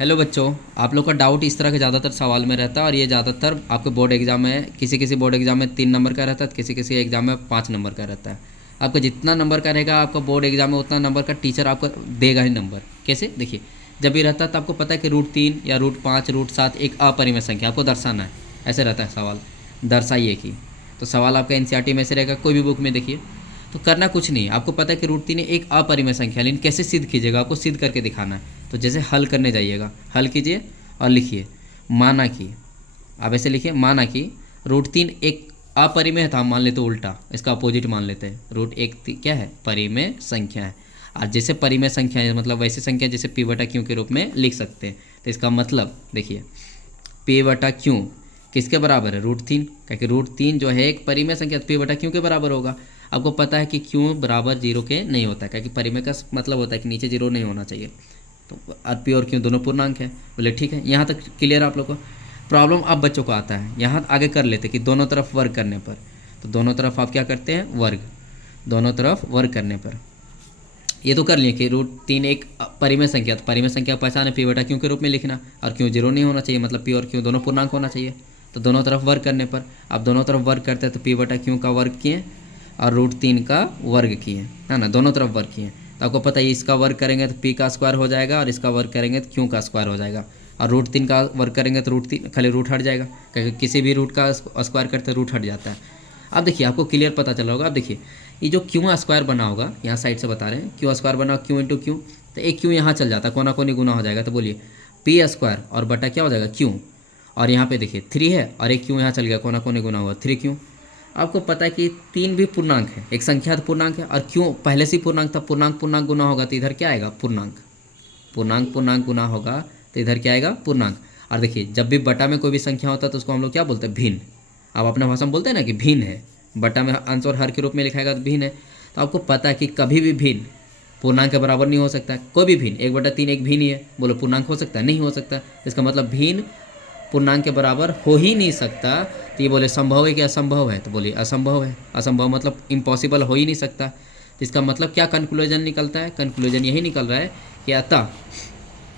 Hello बच्चों, आप लोग का डाउट इस तरह के ज़्यादातर सवाल में रहता है और ये ज़्यादातर आपके बोर्ड एग्जाम में किसी किसी बोर्ड एग्जाम में 3 नंबर का रहता है, किसी किसी एग्जाम में 5 नंबर का रहता है। आपका जितना नंबर का रहेगा आपका बोर्ड एग्जाम में उतना नंबर का टीचर आपको देगा ही नंबर। कैसे? देखिए, जब भी रहता है तो आपको पता है कि √3 या √5 √7 एक अपरिमेय संख्या आपको दर्शाना है। ऐसे रहता है सवाल, दर्शाइए कि। तो सवाल आपका एनसीईआरटी में से रहेगा, कोई भी बुक में देखिए। तो करना कुछ नहीं, आपको पता है कि √3 एक अपरिमेय संख्या है, लेकिन कैसे सिद्ध कीजिएगा, आपको सिद्ध करके दिखाना है। तो जैसे हल करने जाइएगा, हल कीजिए और लिखिए माना कि, आप ऐसे लिखिए माना कि √3 एक अपरिमेय था, मान लेते उल्टा, इसका अपोजिट मान लेते हैं। √1 क्या है? परिमेय संख्या है। और जैसे परिमेय संख्या है मतलब वैसी संख्या जैसे p/q के रूप में लिख सकते हैं। तो इसका मतलब देखिए p/q किसके बराबर है? √3, क्योंकि √3 जो है एक परिमेय संख्या p/q के बराबर होगा। आपको पता है कि q बराबर 0 के नहीं होता है, क्योंकि परिमेय का मतलब होता है कि नीचे 0 नहीं होना चाहिए। तो p और q दोनों पूर्णांक है। बोले ठीक है, यहाँ तक क्लियर आप लोग को। प्रॉब्लम अब बच्चों को आता है, यहाँ आगे कर लेते कि दोनों तरफ वर्ग करने पर। तो दोनों तरफ आप क्या करते हैं? वर्ग। दोनों तरफ वर्ग करने पर ये तो कर लिए कि √3 एक परिमेय संख्या, तो परिमेय संख्या का पहचान है p/q के रूप में लिखना, और q 0 नहीं होना चाहिए, मतलब p और q दोनों पूर्णांक होना चाहिए। तो दोनों तरफ वर्ग करने पर आप दोनों तरफ वर्ग करते हैं तो p/q का वर्ग किए और √3 का वर्ग किए, है ना, दोनों तरफ वर्ग किए। तो आपको पता है इसका वर्ग करेंगे तो p का स्क्वायर हो जाएगा और इसका वर्ग करेंगे तो q का स्क्वायर हो जाएगा, और √3 का वर्ग करेंगे तो √3 खाली रूट हट जाएगा, क्योंकि किसी भी रूट का स्क्वायर करते रूट हट जाता है। अब देखिए आपको क्लियर पता चला होगा। अब देखिए ये जो क्यू स्क्वायर बना होगा, यहाँ साइड से बता रहे हैं, क्यू स्क्वायर बना क्यू इंटू क्यू, तो एक क्यू यहाँ चल जाता है, कोना कोनी गुना हो जाएगा। तो बोलिए p स्क्वायर और बटा क्या हो जाएगा? क्यू। और यहाँ पे देखिए 3 है और एक क्यू यहाँ चल गया, कोना कोनी गुना हुआ 3q। आपको पता है कि 3 भी पूर्णांक है, एक संख्या तो पूर्णांक है, और क्यों पहले से पूर्णांक था, पूर्णांक पूर्णांक गुना होगा तो इधर क्या आएगा? पूर्णांक। पूर्णांक पूर्णांक गुना होगा तो इधर क्या आएगा? पूर्णांक। और देखिए जब भी बटा में कोई भी संख्या होता है तो उसको हम लोग क्या बोलते हैं? भिन्न। अब अपने भाषा में बोलते हैं ना कि भिन्न है, बटा में अंश और हर के रूप में लिखाएगा तो भिन्न है। तो आपको पता है कि कभी भी भिन्न पूर्णांक के बराबर नहीं हो सकता है। कोई भी भिन्न 1/3 एक भिन्न ही है, बोलो पूर्णांक हो सकता है? नहीं हो सकता। इसका मतलब भिन्न पूर्णांक के बराबर हो ही नहीं सकता। तो ये बोले संभव है कि असंभव है? तो बोलिए असंभव है। असंभव मतलब इम्पॉसिबल हो ही नहीं सकता। तो इसका मतलब क्या कंक्लूजन निकलता है? कंक्लूजन यही निकल रहा है कि अतः,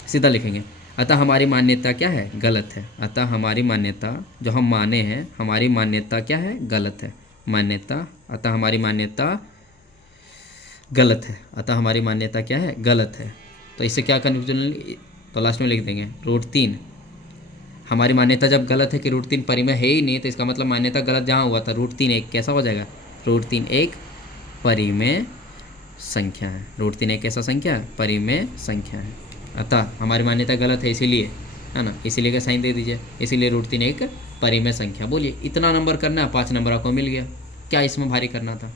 सीधा लिखेंगे, अतः हमारी मान्यता क्या है? गलत है। अतः हमारी मान्यता जो हम माने हैं, हमारी मान्यता क्या है? गलत है। मान्यता, अतः हमारी मान्यता गलत है। अतः हमारी मान्यता क्या है? गलत है। तो इससे क्या कंक्लूजन, तो लास्ट में लिख देंगे √3 हमारी मान्यता जब गलत है कि √3 परिमेय है ही नहीं, तो इसका मतलब मान्यता गलत जहाँ हुआ था √3 एक कैसा हो जाएगा? √3 एक परिमेय संख्या है। √3 एक कैसा संख्या है? परिमेय संख्या है। अतः हमारी मान्यता गलत है, इसीलिए, है ना, इसीलिए का साइन दे दीजिए, इसीलिए √3 एक परिमेय संख्या। बोलिए इतना नंबर करना है, 5 नंबर आपको मिल गया। क्या इसमें भारी करना था?